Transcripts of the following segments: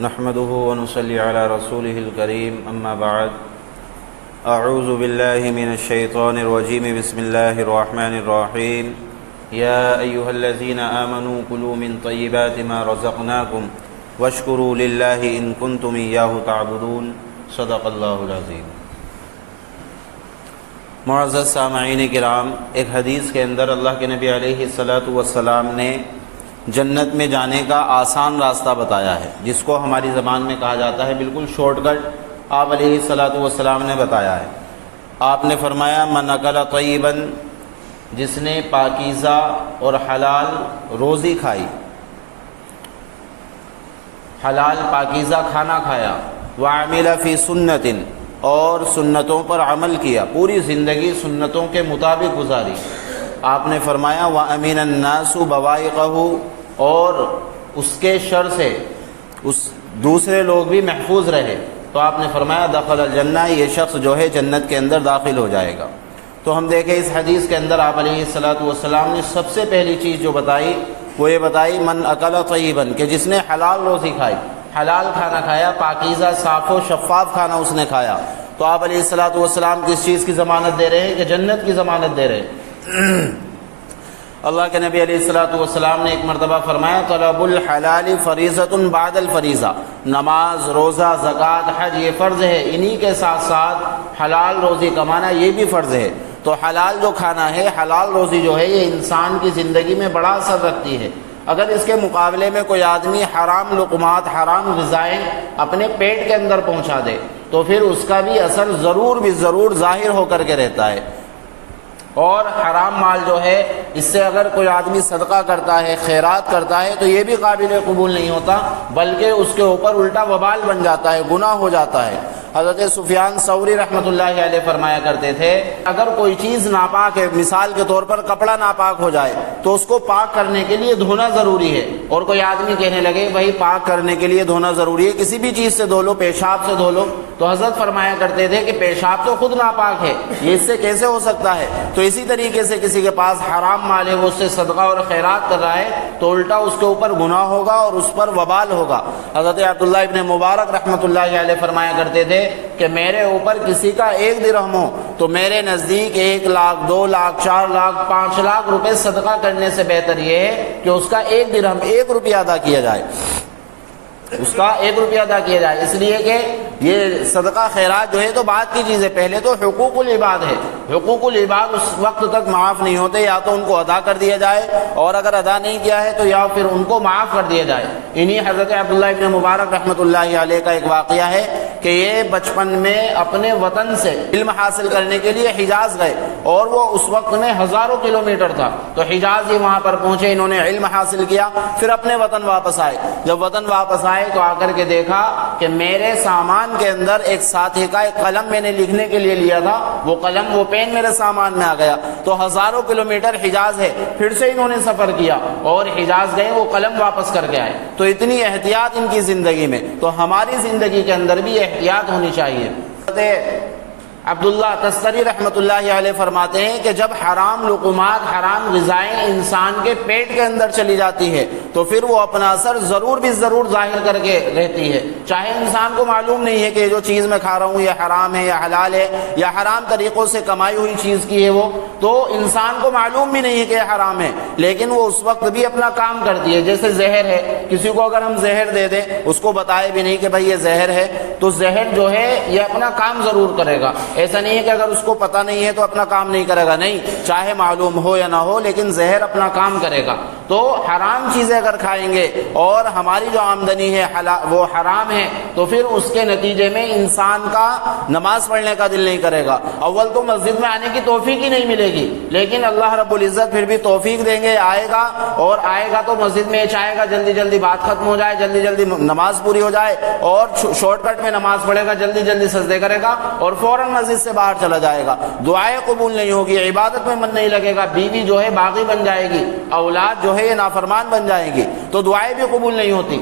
نحمده ونصلي على رسوله الكريم أما بعد أعوذ بالله من الشيطان الرجيم بسم الله الرحمن الرحيم يا أيها الذين آمنوا كلوا من طيبات ما رزقناكم واشكروا لله إن كنتم إياه تعبدون صدق الله العظيم۔ معزز سامعین کرام، ایک حدیث کے اندر اللہ کے نبی علیہ الصلاۃ والسلام نے جنت میں جانے کا آسان راستہ بتایا ہے، جس کو ہماری زبان میں کہا جاتا ہے بالکل شارٹ کٹ آپ علیہ الصلاۃ والسلام نے بتایا ہے۔ آپ نے فرمایا من اکل طیبا، جس نے پاکیزہ اور حلال روزی کھائی، حلال پاکیزہ کھانا کھایا، وعمل فی سنت، اور سنتوں پر عمل کیا، پوری زندگی سنتوں کے مطابق گزاری۔ آپ نے فرمایا وَأَمِنَ النَّاسُ بَوَائِقَهُ، اور اس کے شر سے دوسرے لوگ بھی محفوظ رہے، تو آپ نے فرمایا دخل الجنہ، یہ شخص جو ہے جنت کے اندر داخل ہو جائے گا۔ تو ہم دیکھیں اس حدیث کے اندر آپ علیہ الصلاۃ والسلام نے سب سے پہلی چیز جو بتائی وہ یہ بتائی من اکل طیبا، کہ جس نے حلال روزی کھائی، حلال کھانا کھایا، پاکیزہ صاف و شفاف کھانا اس نے کھایا، تو آپ علیہ الصلاۃ والسلام کس چیز کی ضمانت دے رہے ہیں؟ کہ جنت کی ضمانت دے رہے ہیں۔ اللہ کے نبی علیہ الصلاۃ والسلام نے ایک مرتبہ فرمایا طلب الحلال فریضۃ بعد الفریضہ، نماز، روزہ، زکوٰۃ، حج یہ فرض ہے، انہی کے ساتھ ساتھ حلال روزی کمانا یہ بھی فرض ہے۔ تو حلال جو کھانا ہے، حلال روزی جو ہے، یہ انسان کی زندگی میں بڑا اثر رکھتی ہے۔ اگر اس کے مقابلے میں کوئی آدمی حرام لقمات، حرام غذائیں اپنے پیٹ کے اندر پہنچا دے تو پھر اس کا بھی اثر ضرور ظاہر ہو کر کے رہتا ہے۔ اور حرام مال جو ہے، اس سے اگر کوئی آدمی صدقہ کرتا ہے، خیرات کرتا ہے، تو یہ بھی قابل قبول نہیں ہوتا، بلکہ اس کے اوپر الٹا وبال بن جاتا ہے، گناہ ہو جاتا ہے۔ حضرت سفیان ثوری رحمۃ اللہ علیہ فرمایا کرتے تھے اگر کوئی چیز ناپاک ہے، مثال کے طور پر کپڑا ناپاک ہو جائے تو اس کو پاک کرنے کے لیے دھونا ضروری ہے، اور کوئی آدمی کہنے لگے بھائی پاک کرنے کے لیے دھونا ضروری ہے، کسی بھی چیز سے دھو لو، پیشاب سے دھو لو، تو حضرت فرمایا کرتے تھے کہ پیشاب تو خود ناپاک ہے، یہ اس سے کیسے ہو سکتا ہے؟ تو اسی طریقے سے کسی کے پاس حرام مال ہے، وہ اس سے صدقہ اور خیرات کر رہا ہے، تو الٹا اس کے اوپر گناہ ہوگا اور اس پر وبال ہوگا۔ حضرت عبداللہ ابن مبارک رحمۃ اللہ علیہ فرمایا کرتے تھے کہ میرے اوپر کسی کا 1 درہم ہو تو میرے نزدیک 1 لاکھ، 2 لاکھ، 4 لاکھ، 5 لاکھ روپے صدقہ کرنے سے بہتر یہ ہے کہ اس کا 1 درہم، 1 روپیہ ادا کیا جائے، اس کا 1 روپیہ ادا کیا جائے، اس لیے کہ یہ صدقہ خیرات جو ہے تو بعد کی چیز ہے، پہلے تو حقوق العباد ہے، حقوق العباد اس وقت تک معاف نہیں ہوتے، یا تو ان کو ادا کر دیا جائے، اور اگر ادا نہیں کیا ہے تو یا پھر ان کو معاف کر دیا جائے۔ انہی حضرت عبداللہ ابن مبارک رحمۃ اللہ علیہ کا ایک واقعہ ہے کہ یہ بچپن میں اپنے وطن سے علم حاصل کرنے کے لیے حجاز گئے، اور وہ اس وقت میں ہزاروں کلومیٹر تھا، تو حجاز ہی وہاں پر پہنچے، انہوں نے علم حاصل کیا، پھر اپنے وطن واپس آئے۔ جب وطن واپس آئے تو آ کر کے دیکھا کہ میرے سامان کے اندر ایک ساتھی کا ایک قلم میں نے لکھنے کے لیے لیا تھا، وہ قلم، وہ پین میرے سامان میں آ گیا، تو ہزاروں کلومیٹر حجاز ہے، پھر سے انہوں نے سفر کیا اور حجاز گئے، وہ قلم واپس کر کے آئے۔ تو اتنی احتیاط ان کی زندگی میں، تو ہماری زندگی کے اندر بھی احتیاط ہونی چاہیے۔ عبداللہ تستری رحمۃ اللہ علیہ فرماتے ہیں کہ جب حرام لقمات، حرام غذائیں انسان کے پیٹ کے اندر چلی جاتی ہے تو پھر وہ اپنا اثر ضرور ظاہر کر کے رہتی ہے، چاہے انسان کو معلوم نہیں ہے کہ جو چیز میں کھا رہا ہوں یہ حرام ہے یا حلال ہے، یا حرام طریقوں سے کمائی ہوئی چیز کی ہے، وہ تو انسان کو معلوم بھی نہیں ہے کہ یہ حرام ہے، لیکن وہ اس وقت بھی اپنا کام کرتی ہے۔ جیسے زہر ہے، کسی کو اگر ہم زہر دے دیں، اس کو بتائے بھی نہیں کہ بھائی یہ زہر ہے، تو زہر جو ہے یہ اپنا کام ضرور کرے گا، ایسا نہیں ہے کہ اگر اس کو پتہ نہیں ہے تو اپنا کام نہیں کرے گا، نہیں، چاہے معلوم ہو یا نہ ہو لیکن زہر اپنا کام کرے گا۔ تو حرام چیزیں اگر کھائیں گے اور ہماری جو آمدنی ہے وہ حرام ہے تو پھر اس کے نتیجے میں انسان کا نماز پڑھنے کا دل نہیں کرے گا، اول تو مسجد میں آنے کی توفیق ہی نہیں ملے گی، لیکن اللہ رب العزت پھر بھی توفیق دیں گے، آئے گا، اور آئے گا تو مسجد میں چاہے گا جلدی بات ختم ہو جائے، جلدی نماز پوری ہو جائے، اور شارٹ کٹ میں نماز پڑھے گا، جلدی سجدے کرے گا اور فوراً مسجد سے باہر چلا جائے گا، دعائیں قبول نہیں ہوگی، عبادت میں من نہیں لگے گا، بیوی جو ہے باغی بن جائے گی، اولاد جو ہے یہ نافرمان بن جائے گی، تو دعائیں بھی قبول نہیں ہوتی۔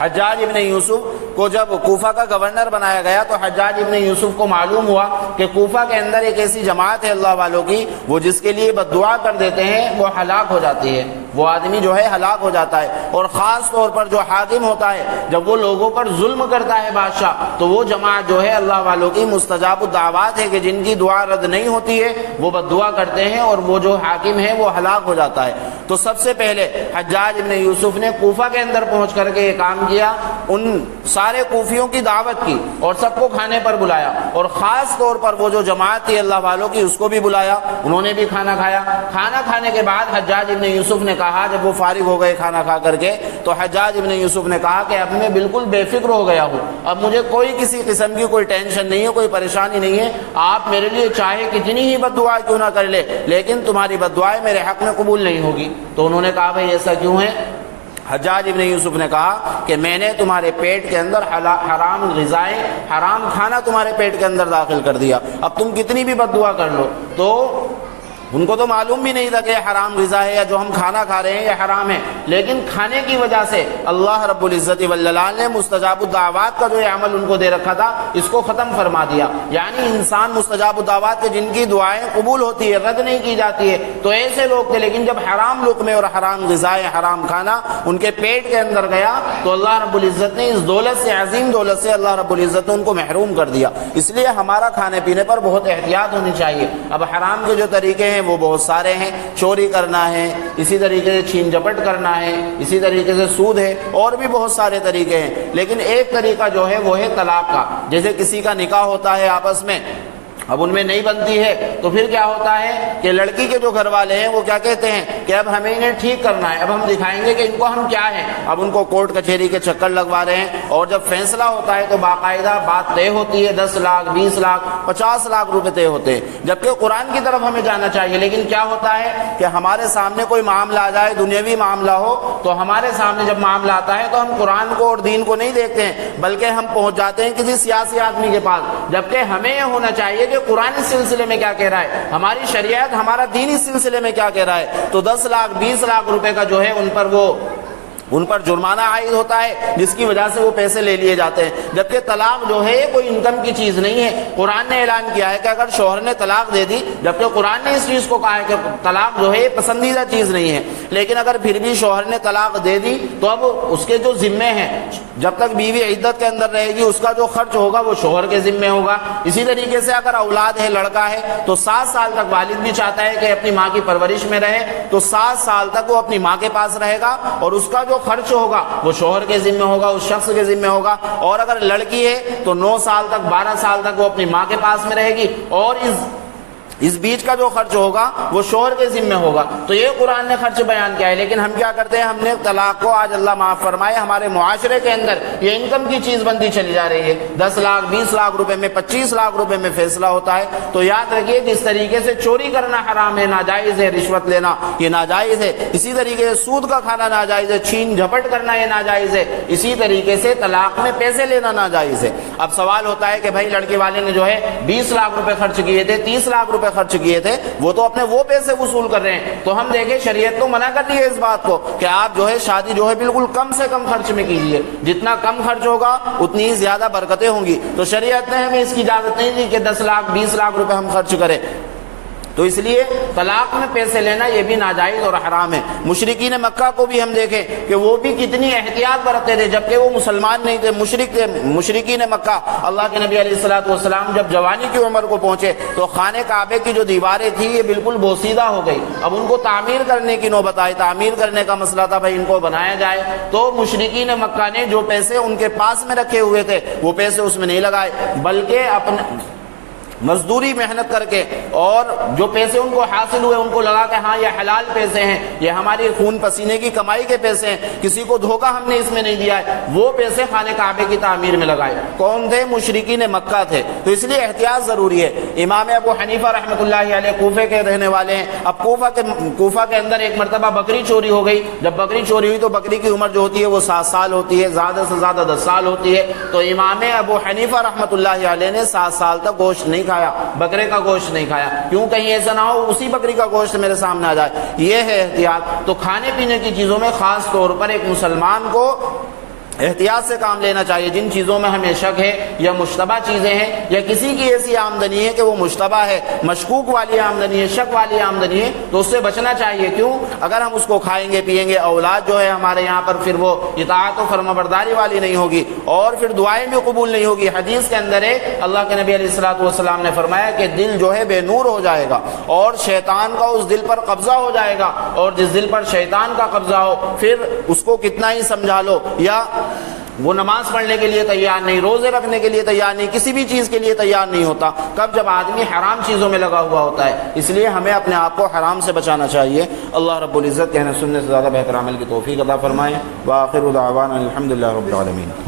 حجاج ابن یوسف کو جب کوفہ کا گورنر بنایا گیا تو حجاج ابن یوسف کو معلوم ہوا کہ کوفہ کے اندر ایک ایسی جماعت ہے اللہ والوں کی، وہ جس کے لیے بد دعا کر دیتے ہیں وہ ہلاک ہو جاتی ہے۔ وہ آدمی جو ہے ہلاک ہو جاتا ہے۔ اور خاص طور پر جو حاکم ہوتا ہے جب وہ لوگوں پر ظلم کرتا ہے بادشاہ، تو وہ جماعت جو ہے اللہ والوں کی مستجاب الدعوات ہے کہ جن کی دعا رد نہیں ہوتی ہے، وہ بد دعا کرتے ہیں اور وہ جو حاکم ہے وہ ہلاک ہو جاتا ہے۔ تو سب سے پہلے حجاج ابن یوسف نے کوفہ کے اندر پہنچ کر کے یہ کام کیا، ان سارے کوفیوں کی دعوت کی اور سب کو کھانے پر بلایا، اور خاص طور پر وہ جو جماعت تھی اللہ والوں کی اس کو بھی بلایا، انہوں نے بھی کھانا کھایا۔ کھانا کھانے کے بعد حجاج ابن یوسف نے کہا، جب وہ فارغ ہو گئے کھانا کھا کر کے، تو حجاج ابن یوسف نے کہا کہ اب میں بالکل بے فکر ہو گیا ہوں، اب مجھے کوئی کسی قسم کی کوئی ٹینشن نہیں ہے، کوئی پریشانی نہیں ہے، آپ میرے لیے چاہے کتنی ہی بد دعا کیوں نہ کر لے، لیکن تمہاری بد دعائیں میرے حق میں قبول نہیں ہوگی۔ تو انہوں نے کہا بھائی ایسا کیوں ہے؟ حجاج ابن یوسف نے کہا کہ میں نے تمہارے پیٹ کے اندر حرام غذائیں، حرام کھانا تمہارے پیٹ کے اندر داخل کر دیا، اب تم کتنی بھی بد دعا کر لو۔ تو ان کو تو معلوم بھی نہیں تھا کہ حرام غذا ہے یا جو ہم کھانا کھا رہے ہیں یہ حرام ہے، لیکن کھانے کی وجہ سے اللہ رب العزت والجلال نے مستجاب الدعوات کا جو یہ عمل ان کو دے رکھا تھا اس کو ختم فرما دیا۔ یعنی انسان مستجاب الدعوات کے جن کی دعائیں قبول ہوتی ہے، رد نہیں کی جاتی ہے، تو ایسے لوگ تھے، لیکن جب حرام لقمے اور حرام غذائیں، حرام کھانا ان کے پیٹ کے اندر گیا تو اللہ رب العزت نے اس دولت سے، عظیم دولت سے اللہ رب العزت نے ان کو محروم کر دیا۔ اس لیے ہمارا کھانے پینے پر بہت احتیاط ہونی چاہیے۔ اب حرام کے جو طریقے ہیں وہ بہت سارے ہیں، چوری کرنا ہے، اسی طریقے سے چھین جھپٹ کرنا ہے، اسی طریقے سے سود ہے، اور بھی بہت سارے طریقے ہیں، لیکن ایک طریقہ جو ہے وہ ہے طلاق کا۔ جیسے کسی کا نکاح ہوتا ہے آپس میں، اب ان میں نہیں بنتی ہے تو پھر کیا ہوتا ہے کہ لڑکی کے جو گھر والے ہیں وہ کیا کہتے ہیں کہ اب ہمیں انہیں ٹھیک کرنا ہے، اب ہم دکھائیں گے کہ ان کو ہم کیا ہیں، اب ان کو کورٹ کچہری کے چکر لگوا رہے ہیں، اور جب فیصلہ ہوتا ہے تو باقاعدہ بات طے ہوتی ہے، 10 لاکھ 20 لاکھ 50 لاکھ روپے طے ہوتے ہیں، جبکہ قرآن کی طرف ہمیں جانا چاہیے۔ لیکن کیا ہوتا ہے کہ ہمارے سامنے کوئی معاملہ آ جائے، دنیاوی معاملہ ہو، تو ہمارے سامنے جب معاملہ آتا ہے تو ہم قرآن کو اور دین کو نہیں دیکھتے ہیں، بلکہ ہم پہنچ جاتے ہیں کسی سیاسی آدمی کے پاس، جبکہ ہمیں یہ ہونا چاہیے کہ قرآن اس سلسلے میں کیا کہہ رہا ہے، ہماری شریعت، ہمارا دین اس سلسلے میں کیا کہہ رہا ہے۔ تو 10 لاکھ 20 لاکھ روپے کا جو ہے ان پر جرمانہ عائد ہوتا ہے، جس کی وجہ سے وہ پیسے لے لیے جاتے ہیں، جبکہ طلاق جو ہے کوئی انکم کی چیز نہیں ہے۔ قرآن نے اعلان کیا ہے کہ اگر شوہر نے طلاق دے دی، جبکہ قرآن نے اس چیز کو کہا ہے کہ طلاق جو ہے پسندیدہ چیز نہیں ہے، لیکن اگر پھر بھی شوہر نے طلاق دے دی تو اب اس کے جو ذمے ہیں، جب تک بیوی عدت کے اندر رہے گی اس کا جو خرچ ہوگا وہ شوہر کے ذمے ہوگا۔ اسی طریقے سے اگر اولاد ہے، لڑکا ہے، تو 7 سال تک والد بھی چاہتا ہے کہ اپنی ماں کی پرورش میں رہے، تو 7 سال تک وہ اپنی ماں کے پاس رہے گا، اور اس کا جو خرچ ہوگا وہ شوہر کے ذمہ ہوگا، اس شخص کے ذمہ ہوگا۔ اور اگر لڑکی ہے تو 9 سال تک 12 سال تک وہ اپنی ماں کے پاس میں رہے گی، اور اس بیچ کا جو خرچ ہوگا وہ شوہر کے ذمہ ہوگا۔ تو یہ قرآن نے خرچ بیان کیا ہے، لیکن ہم کیا کرتے ہیں، ہم نے طلاق کو، آج اللہ معاف فرمائے، ہمارے معاشرے کے اندر یہ انکم کی چیز بنتی چلی جا رہی ہے۔ 10 لاکھ 20 لاکھ روپے میں، 25 لاکھ روپے میں فیصلہ ہوتا ہے۔ تو یاد رکھیے کہ اس طریقے سے چوری کرنا حرام ہے، ناجائز ہے، رشوت لینا یہ ناجائز ہے، اسی طریقے سے سود کا کھانا ناجائز ہے، چھین جھپٹ کرنا یہ ناجائز ہے، اسی طریقے سے طلاق میں پیسے لینا ناجائز ہے۔ اب سوال ہوتا ہے کہ بھائی لڑکی والے نے جو ہے 20 لاکھ روپے خرچ کیے تھے، 30 لاکھ روپے خرچ کیے تھے، وہ تو اپنے وہ پیسے وصول کر رہے ہیں، تو ہم دیکھیں شریعت تو منع کر دی ہے اس بات کو کہ آپ جو ہے شادی جو ہے بالکل کم سے کم خرچ میں کیجیے، جتنا کم خرچ ہوگا اتنی ہی زیادہ برکتیں ہوں گی۔ تو شریعت نے ہمیں اس کی اجازت نہیں دی کہ 10 لاکھ 20 لاکھ روپے ہم خرچ کریں۔ تو اس لیے طلاق میں پیسے لینا یہ بھی ناجائز اور حرام ہے۔ مشرکین مکہ کو بھی ہم دیکھیں کہ وہ بھی کتنی احتیاط برتتے تھے، جبکہ وہ مسلمان نہیں تھے، مشرک تھے۔ مشرکین مکہ، اللہ کے نبی علیہ الصلوۃ والسلام جب جوانی کی عمر کو پہنچے تو خانہ کعبے کی جو دیواریں تھیں یہ بالکل بوسیدہ ہو گئی، اب ان کو تعمیر کرنے کی نوبت آئی، تعمیر کرنے کا مسئلہ تھا، بھائی ان کو بنایا جائے۔ تو مشرکین مکہ نے جو پیسے ان کے پاس میں رکھے ہوئے تھے وہ پیسے اس میں نہیں لگائے، بلکہ اپنے مزدوری محنت کر کے اور جو پیسے ان کو حاصل ہوئے ان کو لگا کہ ہاں یہ حلال پیسے ہیں، یہ ہماری خون پسینے کی کمائی کے پیسے ہیں، کسی کو دھوکہ ہم نے اس میں نہیں دیا ہے، وہ پیسے خانہ کعبے کی تعمیر میں لگائے۔ کون تھے؟ مشرکین مکہ تھے۔ تو اس لیے احتیاط ضروری ہے۔ امام ابو حنیفہ رحمۃ اللہ علیہ کوفے کے رہنے والے ہیں۔ اب کوفہ کے اندر ایک مرتبہ بکری چوری ہو گئی۔ جب بکری چوری ہوئی تو بکری کی عمر جو ہوتی ہے وہ 7 سال ہوتی ہے، زیادہ سے زیادہ 10 سال ہوتی ہے۔ تو امام ابو حنیفہ رحمۃ اللہ علیہ نے 7 سال تک گوشت نہیں کھایا، بکرے کا گوشت نہیں کھایا، کیوں؟ کہیں ایسا نہ ہو اسی بکری کا گوشت میرے سامنے آ جائے۔ یہ ہے احتیاط۔ تو کھانے پینے کی چیزوں میں خاص طور پر ایک مسلمان کو احتیاط سے کام لینا چاہیے. جن چیزوں میں ہمیں شک ہے یا مشتبہ چیزیں ہیں یا کسی کی ایسی آمدنی ہے کہ وہ مشتبہ ہے, مشکوک والی آمدنی ہے, شک والی آمدنی ہے, تو اس سے بچنا چاہیے. کیوں؟ اگر ہم اس کو کھائیں گے پیئیں گے, اولاد جو ہے ہمارے یہاں پر پھر وہ اطاعت و فرمانبرداری والی نہیں ہوگی اور پھر دعائیں بھی قبول نہیں ہوگی. حدیث کے اندر ہے اللہ کے نبی علیہ الصلوۃ والسلام نے فرمایا کہ دل جو ہے بے نور ہو جائے گا اور شیطان کا اس دل پر قبضہ ہو جائے گا, اور جس دل پر شیطان کا قبضہ ہو پھر اس کو کتنا ہی سمجھا لو, یا وہ نماز پڑھنے کے لیے تیار نہیں, روزے رکھنے کے لیے تیار نہیں, کسی بھی چیز کے لیے تیار نہیں ہوتا. کب؟ جب آدمی حرام چیزوں میں لگا ہوا ہوتا ہے. اس لیے ہمیں اپنے آپ کو حرام سے بچانا چاہیے. اللہ رب العزت کہنے سننے سے زیادہ بہتر عمل کی توفیق عطا فرمائے. وآخر دعوانا الحمدللہ رب العالمین.